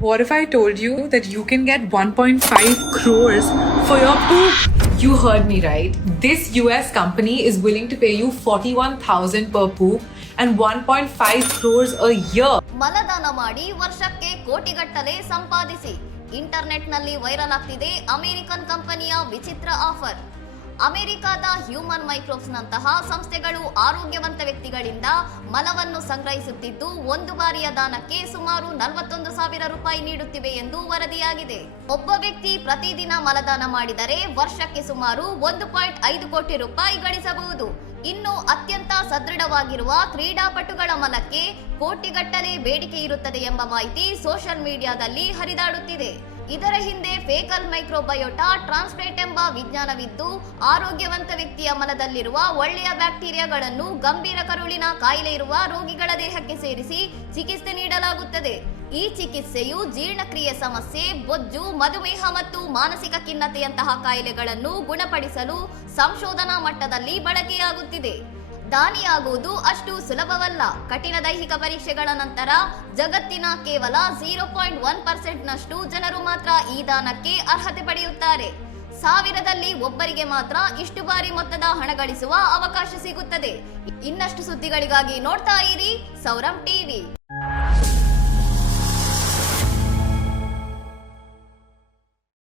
What if I told you that you can get 1.5 crores for your poop? You heard me right. This US company is willing to pay you 41,000 per poop and 1.5 crores a year. ಮಲದಾನ ಮಾಡಿ ವರ್ಷಕ್ಕೆ ಕೋಟಿಗಟ್ಟಲೆ ಸಂಪಾದಿಸಿ. ಇಂಟರ್ನೆಟ್ನಲ್ಲಿ viral ಆಗ್ತಿದೆ American ಕಂಪನಿಯ ವಿಚಿತ್ರ offer. ಅಮೆರಿಕದ human microbes ನಂತಹ ಸಂಸ್ಥೆಗಳು ಆರೋಗ್ಯವಂತ ವ್ಯಕ್ತಿಗಳಿಂದ ಮಲವನ್ನು ಸಂಗ್ರಹಿಸುತ್ತಿದ್ದು ಒಂದು ಬಾರಿಯ ದಾನಕ್ಕೆ ಸುಮಾರು 41,000 ರೂಪಾಯಿ ನೀಡುತ್ತಿವೆ ಎಂದು ವರದಿಯಾಗಿದೆ. ಒಬ್ಬ ವ್ಯಕ್ತಿ ಪ್ರತಿದಿನ ಮಲದಾನ ಮಾಡಿದರೆ ವರ್ಷಕ್ಕೆ ಸುಮಾರು 1.5 ಕೋಟಿ ರೂಪಾಯಿ ಗಳಿಸಬಹುದು. ಇನ್ನು ಅತ್ಯಂತ ಸದೃಢವಾಗಿರುವ ಕ್ರೀಡಾಪಟುಗಳ ಮಲಕ್ಕೆ ಕೋಟಿಗಟ್ಟಲೆ ಬೇಡಿಕೆ ಇರುತ್ತದೆ ಎಂಬ ಮಾಹಿತಿ ಸೋಷಿಯಲ್ ಮೀಡಿಯಾದಲ್ಲಿ ಹರಿದಾಡುತ್ತಿದೆ. ಇದರ ಹಿಂದೆ ಫೇಕಲ್ ಮೈಕ್ರೋಬಯೋಟಾ ಟ್ರಾನ್ಸ್ಪ್ಲೇಟ್ ಎಂಬ ವಿಜ್ಞಾನವಿದ್ದು ಆರೋಗ್ಯವಂತ ವ್ಯಕ್ತಿಯ ಮಲದಲ್ಲಿರುವ ಒಳ್ಳೆಯ ಬ್ಯಾಕ್ಟೀರಿಯಾಗಳನ್ನು ಗಂಭೀರ ಕರುಳಿನ ಕಾಯಿಲೆ ಇರುವ ರೋಗಿಗಳ ದೇಹಕ್ಕೆ ಸೇರಿಸಿ ಚಿಕಿತ್ಸೆ ನೀಡಲಾಗುತ್ತದೆ. ಈ ಚಿಕಿತ್ಸೆಯು ಜೀರ್ಣಕ್ರಿಯೆ ಸಮಸ್ಯೆ, ಬೊಜ್ಜು, ಮಧುಮೇಹ ಮತ್ತು ಮಾನಸಿಕ ಖಿನ್ನತೆಯಂತಹ ಕಾಯಿಲೆಗಳನ್ನು ಗುಣಪಡಿಸಲು ಸಂಶೋಧನಾ ಮಟ್ಟದಲ್ಲಿ ಬಳಕೆಯಾಗುತ್ತಿದೆ. ದಾನಿಯಾಗುವುದು ಅಷ್ಟು ಸುಲಭವಲ್ಲ. ಕಠಿಣ ದೈಹಿಕ ಪರೀಕ್ಷೆಗಳ ನಂತರ ಜಗತ್ತಿನ ಕೇವಲ 0.1% ನಷ್ಟು ಜನರು ಮಾತ್ರ ಈ ದಾನಕ್ಕೆ ಅರ್ಹತೆ ಪಡೆಯುತ್ತಾರೆ. 1000ರಲ್ಲಿ ಒಬ್ಬರಿಗೆ ಮಾತ್ರ ಇಷ್ಟು ಬಾರಿ ಮೊತ್ತದ ಹಣ ಗಳಿಸುವ ಅವಕಾಶ ಸಿಗುತ್ತದೆ. ಇನ್ನಷ್ಟು ಸುದ್ದಿಗಳಿಗಾಗಿ ನೋಡ್ತಾ ಇರಿ ಸೌರಂ ಟಿವಿ.